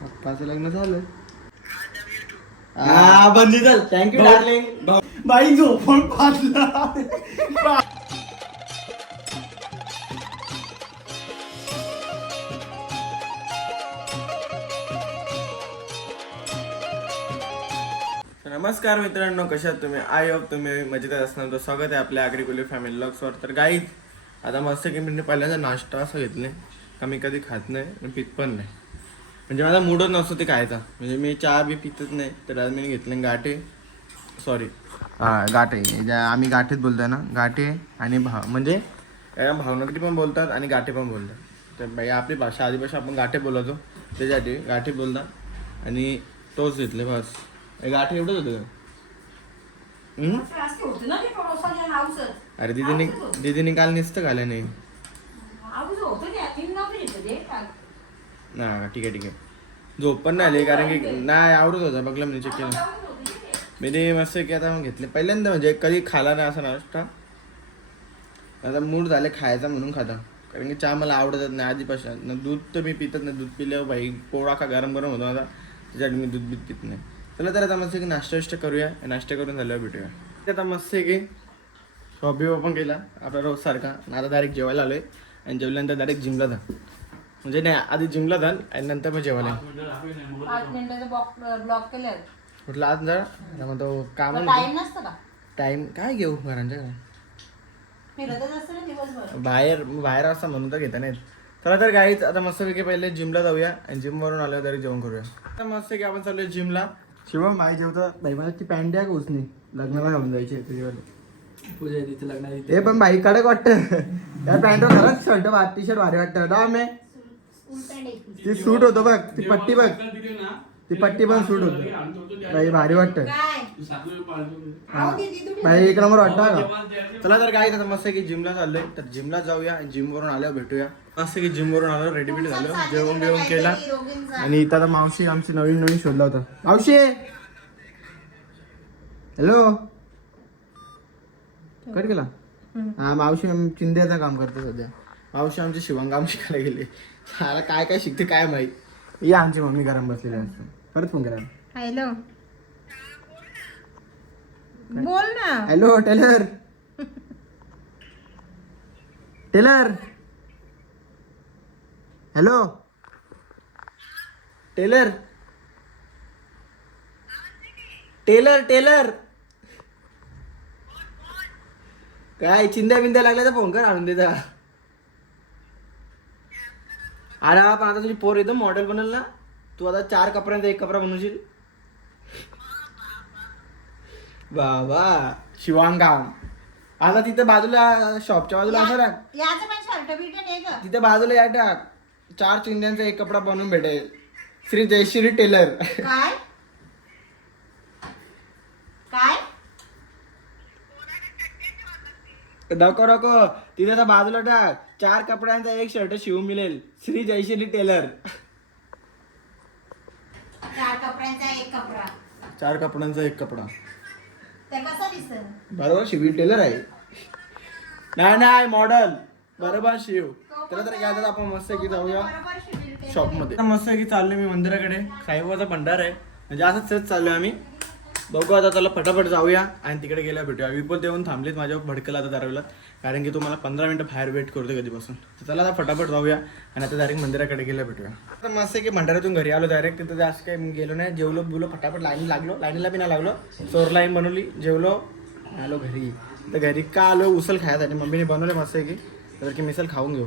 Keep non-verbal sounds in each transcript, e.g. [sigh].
पप्पाचं लग्न झालं. हा बंदी चल थँक्यू डार्लिंग बाई झोपून पाहतला नमस्कार मित्रांनो कशा आहात तुम्ही? आय होप तुम्ही मजेत असणार तर स्वागत आहे आपल्या अग्रिकुलर फॅमिली ब्लॉग्सवर तर गाईत आता मस्त की मी पहिल्यांदा नाश्ता असं घेतले का मी कधी खात नाही आणि पित पण नाही. म्हणजे माझा मूडच नसतो ते खायचा. म्हणजे मी चहा बी पितच नाही तर आज मी घेतले गाठे. सॉरी हा गाठे. ज्या आम्ही गाठीत बोलतोय ना गाठे आणि भाव म्हणजे या भावनगरी पण बोलतात आणि गाठे पण बोलतात. तर बाई आपली भाषा आधी भाषा आपण गाठे बोलतो. त्याच्यासाठी गाठे बोलतात आणि तोच घेतले बस. हे गाठे एवढंच होतं. अरे दीदीने दीदीने काल नुसतं घालं नाही हाऊस होतं ते, तीन नव्हते तिथं ते. ना ठीक आहे ठीक आहे. झोप पण नाही आली कारण की नाही आवडत होता बघलं मी चेक केलं. मी ते मस्त की आता मग घेतले. पहिल्यांदा म्हणजे कधी खाला नाही असा नाश्ता. आता मूड झाले खायचा म्हणून खाता. कारण की चहा मला आवडतच नाही आधीपासून. न दूध तर मी पितच नाही दूध पिल्यावर भाई पोळा का गरम गरम होतो आता. त्याच्यासाठी मी दूध बीत पित नाही. चला तर आता मस्त की नाश्ता विष्टा करूया. नाश्ता करून झाल्यावर भेटूया. ते आता मस्त की शॉपी ओपन केला आपला रोज सारखा. आता डायरेक्ट जेवायला आलोय. आणि जेवल्यानंतर डायरेक्ट जिमला जा. म्हणजे नाही आधी जिमला जाल आणि नंतर मग जेवायला पाच मिनिटाचं ब्लॉक ब्लॉक केलं म्हटलं आज जा. मग तो काम टाइम नसतं का? टाइम काय घेऊ घरांच्या घरात? फिरतच असतं ना दिवसभर. बाहेर बाहेर असं म्हणून तर घेता नाहीत. चला तर गाईच आता मस्तपैकी पहिले जिमला जाऊया आणि जिम वरून आल्यावर तरी जेवण करूया. आता मस्त की आपण चालूया जिमला. शिवम बाई जेवतो. बाई मला ती पॅन्ट द्या का उसनी? लग्नाला घालून जायची आहे तुझ्यावाली पूजा तिथे लग्नात हे पण बाई कडक वाटतं. [laughs] त्या पॅन्टवर खरंच शर्ट टी शर्ट भारी वाटतं. डा मे स्कूल पॅन्ट आहे. ती सूट होतो बघ ती पट्टी बघ. ती पट्टी पण सूट होतो. बाई भारी वाटतं. बाई एक नंबर वाटतं का? चला तर काय मस्त की जिमला चाललोय. तर जिमला जाऊया जिम वरून आल्यावर भेटूया. मस्त की जिम वरून आलो रेडी बिडी झालो. जेवण बिवण केला. आणि इथं आता मावशी आमची नवीन नवीन शोधला होता. मावशी! हॅलो कट केला? हा मावशी चिंध्याचं काम करते सध्या. मावशी आमची शिवणकाम शिकायला गेली. मला काय काय शिकते काय माहीत. या आमची मम्मी गरम बसलेली असते. परत फोन करा. हॅलो. बोल ना. Hello tailor. Tailor. Hello. Tailor. Tailor tailor. काय चिंध्या बिंद्या लागल्या तर फोन कर आणून देता. अरे आपण आता तुझी पोर येतो मॉडेल बनल ना. तू आता चार कपड्यांचा एक कपडा बनवशील. बाबा. शिवांगाम. आता तिथे बाजूला शॉपच्या बाजूला असं राख याचं पण शर्ट बिर्ट नाही का तिथे बाजूला या टाक. चार चिंध्यांचा एक कपडा बनवून भेटेल. श्री जयश्री टेलर. काय? काय? नको नको. तिथे आता बाजूला टाक. चार कपड्यांचा एक शर्ट शिवून मिळेल. श्री जयश्री टेलर चार कपड्यांचा एक कपडा. चार कपड्यांचा एक कपडा. ते कसं दिसत बरोबर शिवी टेलर आहे. नाही नाही मॉडल बरोबर शिव. त्याला तर काय आपण मस्त की जाऊया. बरोबर ते. शॉपमध्ये मस्त की चाललोय मी मंदिराकडे. साईबाबाचा भंडार आहे. म्हणजे असंच सहज चाललोय आम्ही. बघू आता त्याला फटाफट जाऊया आणि तिकडे गेल्या भेटूया. विपुल देऊन थांबलेत माझ्यावर भडकला आता दरवेळेला कारण की तुम्हाला पंधरा मिनिटं बाहेर वेट करतो कधीपासून. तर चला आता फटाफट जाऊया आणि आता डायरेक्ट मंदिराकडे गेल्या भेटूया. आता मस्त आहे की भंडाऱ्यातून घरी आलो डायरेक्ट तिथं जास्त काही मी गेलो नाही. जेवलो बुलो फटाफट लाईन लागलो. लाईनीला बी नाही लागलो. चोर लाईन बनवली जेवलो आलो घरी. तर घरी का आलो? उसल खायसाठी मम्मीने बनवले मस्त आहे की. तर की मिसल खाऊन घेऊ.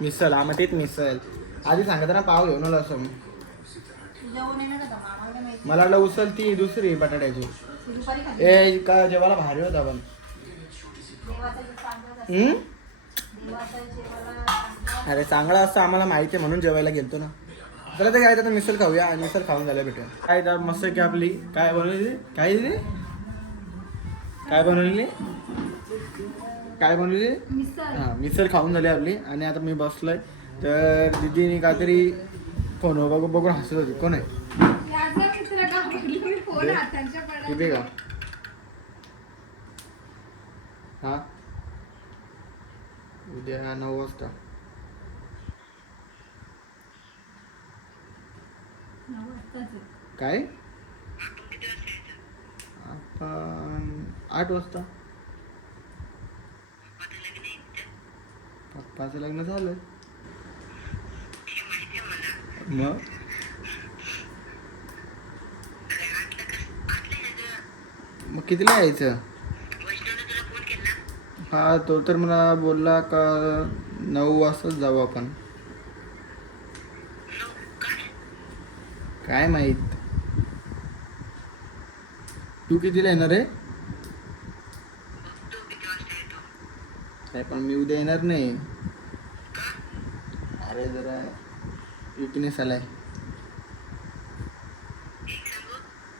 मिसल हा मग तेच मिसल आधी सांगत ना पाव घेऊन आलो असं जेवण येणार होतं मामाला माहिती. मला वाटलं उसल ती दुसरी बटाट्याची. ए का जेवायला भारी होता पण. अरे चांगला असतं आम्हाला माहिती आहे म्हणून जेवायला गेलतो ना. चला तर काय तर मिसल खाऊया आणि मिसल खाऊन झालं भेटूया. काय तर मस्त की आपली? काय बनवलेली काय दिली? काय बनवलेली काय बनवलेली मिसळ. हा मिसळ खाऊन झाली आपली. आणि आता मी बसलोय. तर दिदीने काहीतरी फोन बघू बघून हसत होती. कोण आहे? किती का? हा? उद्या नऊ वाजता. काय? आपण आठ वाजता. पप्पाचं लग्न झालं मग? मग कितीला यायचं? हा तो तर मला बोलला का नऊ वाजताच जाऊ आपण. काय माहीत? तू कितीला येणार आहे? काय पण मी उद्या येणार नाही. अरे जरा विकनेस आलाय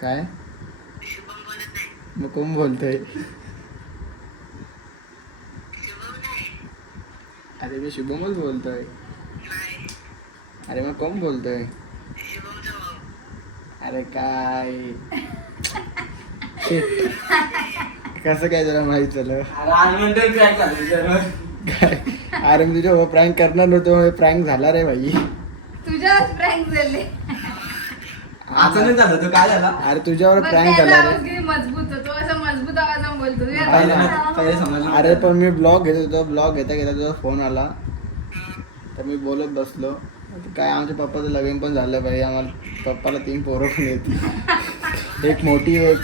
काय? मग कोण बोलतोय? अरे मी शुभमच बोलतोय. अरे मग कोण बोलतोय? अरे काय. [laughs] कसं काय जरा माहीत झालं? अरे मी तुझ्या प्रँक करणार नव्हतो प्रँक झाला रे भाई. तुझ्यावर prank झाले. असं नाही झालं तो काय झाला? अरे तुझ्यावर पण प्रँक त्याचा झाला आवाज रे. किती मजबूत होतो असं मजबूत आवाजात बोलतो. तुझ्या पहिले आवाजात पहिले समजलं अरे पण मी ब्लॉग घेत होतो ब्लॉग घेता घेता तुझा फोन आला. तर मी बोलत बसलो. काय आमच्या पप्पाचं लग्न पण झालं पाहिजे आम्हाला पप्पाला तीन पोरं पण येत एक मोठी एक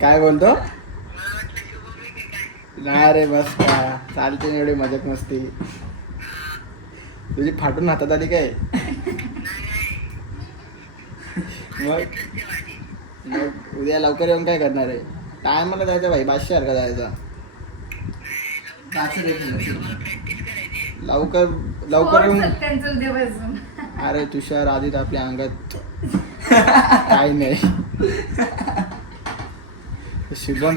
काय बोलतो? नाही रे बस का. चालते ना एवढी मजाक मस्ती. तुझी फाटून हातात आली काय? मग मग उद्या लवकर येऊन काय करणार आहे? टायमाला जायचं भाई पाचशे का जायचा. लवकर लवकर येऊन त्यांचं उद्यापासून अरे तुषार आधीच आपल्या अंगात [laughs] काय नाही. शुभम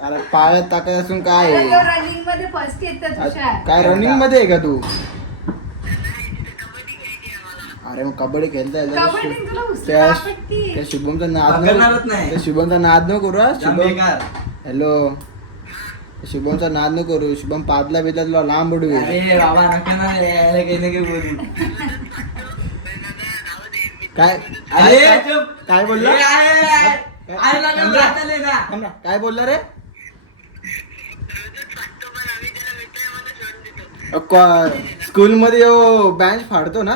अरे पायात टाकत असून काय? आहे? रनिंगमध्ये फर्स्ट तुषार. काय रनिंगमध्ये आहे का तू? अरे मग कबड्डी खेळता येईल कबड्डी तुला उचलून त्या आपटती. त्या शुभमचा नाद पकडणारच नाही. त्या शुभमचा नाद नको करू हा. जाम शुभम बेकार. हॅलो शुभमचा नाद नको करू शुभम पादला बिदला तुला लांब उडवी अरे बाबा नका ना यायला काही ना काही बोलू काय अरे काय- चुप. काय बोलला ए, ना, ना, ना. थांब ना. काय बोलला रे स्कूल मध्ये बँच फाडतो ना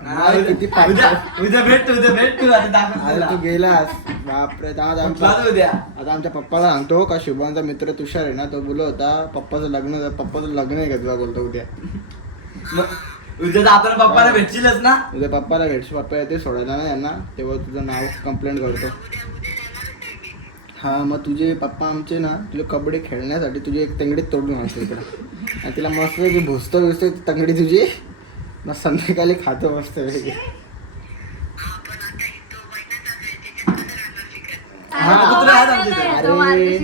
अरे किती उद्या फाडतो उद्या भेट तू, उद्या भेट तू आता दाखव अरे तुला. तू गेलास. बापरे आता आज आमचा कुठला तू उद्या. आता आमच्या पप्पाला सांगतो का शुभांचा मित्र तुषार आहे ना तो बोलत होता पप्पाचं लग्न पप्पाचं लग्न आहे का तुला बोलतो उद्या? मग उद्या तर आपण पप्पाला भेटशीलच ना? उद्या पप्पाला भेटशी पप्पा येते सोडायला ना यांना तेव्हा तुझं नाव कंप्लेंट करतो. हा मग तुझे पप्पा आमचे ना तुझे कबड्डी खेळण्यासाठी तुझी एक तंगडी तोडून आणतो इकडं. आणि तिला मस्त की भुसतो बिसतो ती तंगडी तुझी मग संध्याकाळी खातो मस्त तो अरे.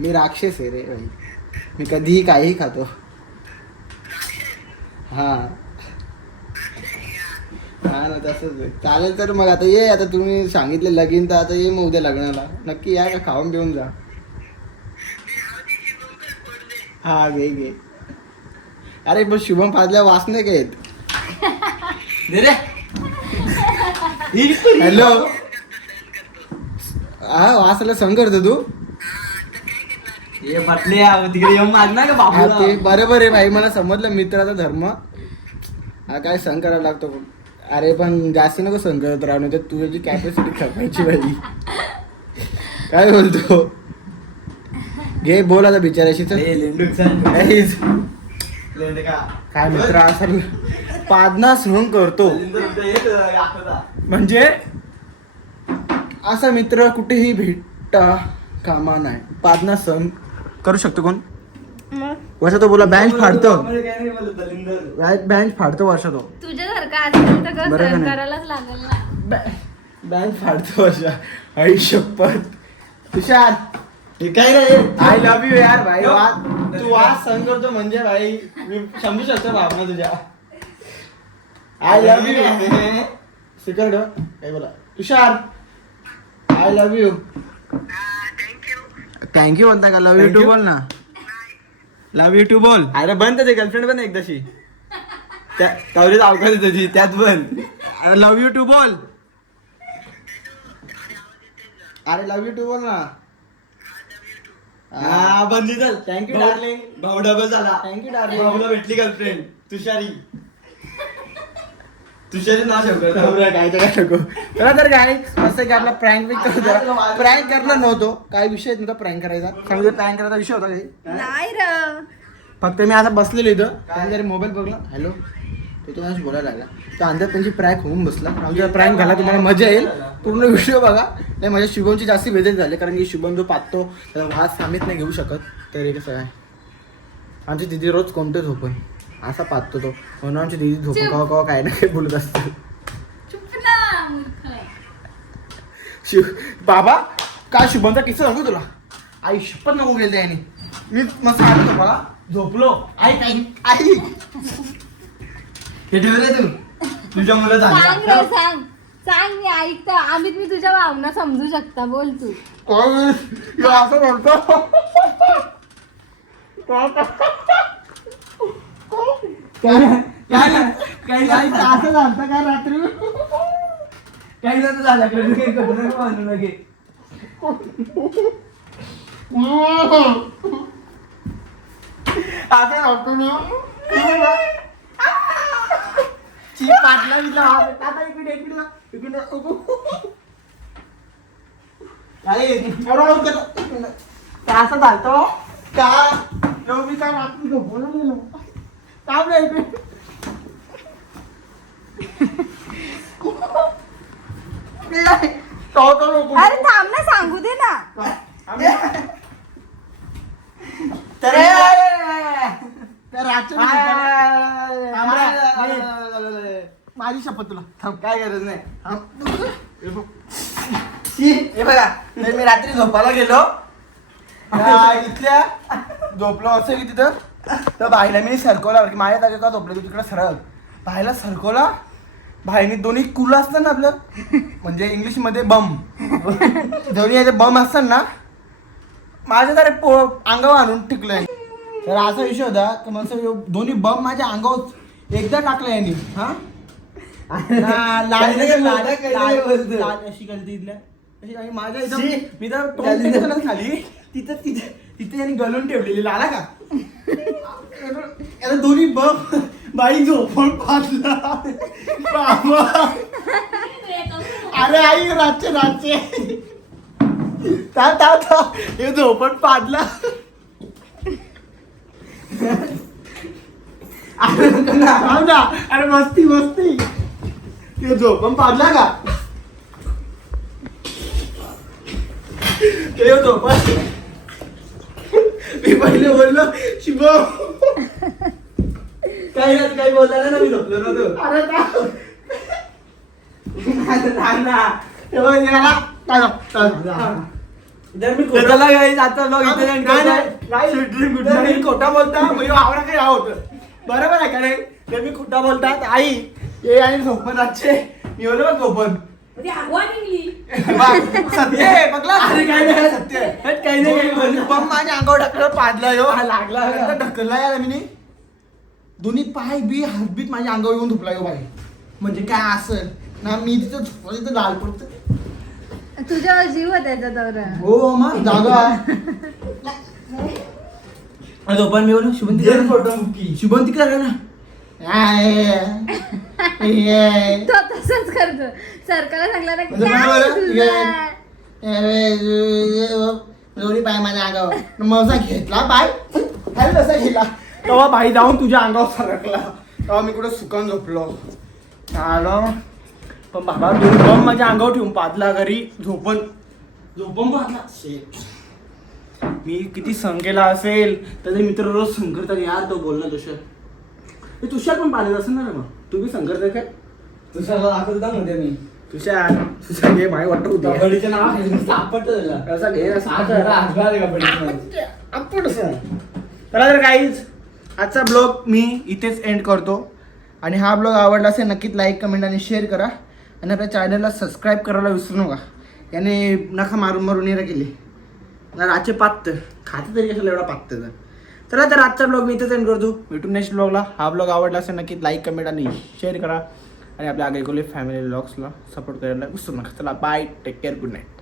मी राक्षस आहे रे भाई मी कधीही काही खातो. हा. हा ना तसंच चालेल तर मग आता ये आता तुम्ही सांगितले लगीन तर आता ये मग उद्या लग्नाला. नक्की या का? खाऊन घेऊन जा. हा घे घे. अरे पण शुभम फाजल्या वास नाही का येत? दे रे. [laughs] हॅलो. हा वासाला संग करतो तू. हा ते बरोबर आहे भाई मला समजलं मित्राचा धर्म. हा काय सण करायला लागतो अरे पण जास्त नको सण करत राहू नाही तर तुझी कॅपॅसिटी खपायची भाई काय बोलतो? घे बोल आता बिचाराशी चल. काय मित्र असं पादना सहन करतो. म्हणजे असा मित्र कुठेही भेटता कामा नाही. पादना सहन करू शकतो कोण? वर्षा तो बोला बँच फाडतो. बँच फाडतो वर्षा तो. बँक फाडतो वर्षा आई शपथ. तुषार. हे काय रे? आय लव्ह यू यार भाई. वाद तू वाद सहन करतो म्हणजे भाई मी समजू शकतो भावना तुझ्या. आय लव्ह यू स्पीकर ठेव. काय बोला? Tushar. I love you thank you बोलता का? Love you too you. बोल ना. लव्ह यू टू बोल. अरे बंद ते गर्लफ्रेंड पण एकदाशी. त्या तावरीत अवकाश त्याची त्यात पण अरे लव यू टू बोल. अरे लव यू टू बोल ना. हा. बंदी चल. थँक्यू डार्लिंग भाऊ डबल झाला. थँक्यू डार्लिंग भाऊला भेटली गर्लफ्रेंड तुषारी. तुषारी नाव काय तर काय नको चला तर काय मस्त की आपला प्रँक बिक करतो प्रँक करणार नव्हतो. काय विषय नव्हता प्रँक करायचा. प्रँक करायचा विषय होता काही नाही र. फक्त मी आता बसलेलो इथं. मोबाईल बघला हॅलो तो तुम्हाला बोलायला लागला. तो अंदाज त्यांची प्रँक होऊन बसला. आमचा प्रँक घाला तुम्हाला मजा येईल. पूर्ण व्हिडिओ बघा. नाही माझ्या शुभमची जास्ती बेजल झाले कारण की शुभम जो पाहतो त्याचा वाद सामीत नाही घेऊ शकत. तर हे कसं आहे? आमची दिदी रोज कोणते झोपून? असा पाहतो तो. म्हणून आमची दिदी झोपून. कवा कवा काय ना काय बोलत असते. चुप ना मूर्ख. शिव बाबा काय शुभमचा किस्सा सांगू तुला? आई शपथ नको गेले त्याने. मी मस्त आलो मला झोपलो. आई काही आई. हे ठेवले तू. तुझ्या मुलं सांग झाली रे सांग. सांग मी ऐकतो. आम्ही मी तुझ्या भावना समजू शकता. बोल तू. असं म्हणतो काही काही असं झालं का रात्री? काही नव्हतं झालं. कडू काही कडू नको म्हणू लगे असं ना? ची पाटला बिटला आता इकडे इकडे इकडे काय एवढा लवकर का असं झालतो? का लो मी काय रात्री झोपवलं गेलो काय नाही इकडे तो तो नको. अरे थांब ना सांगू दे ना. तर [laughs] माझी शपथ तुला. थांब काय गरज नाही. शी, हे बघा. तर मी रात्री झोपायला गेलो. त्या इथल्या झोपलो असं की तिथं. तर बाईला मी सरकवला की माझ्या जागे का झोपलो तू तिकडे सरळ. बाईला सरकवला. भाईने दोन्ही कुलं असतात ना आपलं. म्हणजे इंग्लिशमध्ये बम. दोन्ही याचे बम असतात ना. माझ्या जरा पो अंगावर आणून टिकलंय. तर असा विषय होता की मग दोन्ही बम माझ्या अंगावर एकदा टाकलं यांनी. हा? अशी गलती इथल्या. माझ्या इथं. मी तर खाली. तिथं तिथे तिथे यांनी गलून ठेवलेली लाला का? आता दोन्ही बम बाई झोपून बाबा. अरे आई रातचे रातचे. झोपण पाडला. अरे ना. अरे मस्ती मस्ती. ते झोपण पाडला का? ते झोपण मी पहिले बोललो शिवम काही काही बोलला ना मी झोपलो अरे ना. हे याला- थांब, थांब, थांब. जर मी काही आता लोक इथे नाही, खोटा बोलता म्हणजे आवडा काही होत. बरोबर आहे का नाही? तर मी खोटा बोलतात. आई ये आणि झोपण आजचे. बोललो बघ झोपण [laughs] बघ, सत्य आहे बघला. अरे काही नाही. सत्य आहे. काही नाही. बम माझ्या अंगावर टाकलं पाडला यो. हा, लागला ढकलला यार मी दोन्ही पाय बी हातबीत माझ्या अंगावर येऊन धुपला यो बाई. म्हणजे काय असेल? ना मी तिथं झोपलं तिथं लाल पडतो. तुझ्यावर जीव आहे त्याचा तर हो मग जागा. [laughs] झोपण मी बोलू शुभन दे फोटो तिकडे आला ना. ये. [laughs] तो तसंच करतो. सरकारला सांगला ना पाय माझ्या अंगावर. असा घेतला पाय खाली तसा गेला. तेव्हा बाई जाऊन तुझ्या अंगावर सरकला. तेव्हा मी कुठं सुकन झोपलो. आलो पण बाबा माझ्या अंगावर ठेवून पाजला घरी. झोपण झोपण पाजला शेट मी किती संग केला असेल त्याचे मित्र रोज संग करतात यार तो बोलला तुषार. हे तुषार पण पाहिलं असेल ना रे मग. तू बी संग करते काय? दुसऱ्याला दाखवत होता म्हणते मी. तुषार तुषार घे माय वाटत होती कबड्डीचं नाव आहे, सापडतं त्याला. असा घे असा. आठ कर. हातभार आहे कबड्डीचं. आपण असं. चला तर काहीच आजचा ब्लॉग मी इथेच एंड करतो. आणि हा ब्लॉग आवडला असेल नक्कीच लाईक कमेंट आणि शेअर करा. आणि आपल्या चॅनलला सबस्क्राईब करायला विसरू नका. याने नखा मारून मारून येरा केली. राचे पात्त खाते तरी कशाला एवढा पात्त तर? चला तर आजचा ब्लॉग मी इथेच एंड करतो. भेटून नेक्स्ट ब्लॉगला हा ब्लॉग आवडला असेल नक्की लाईक कमेंट आणि शेअर करा. आणि आपल्या आगेकोली फॅमिली ब्लॉग्सला सपोर्ट करायला विसरू नका. चला bye take care good night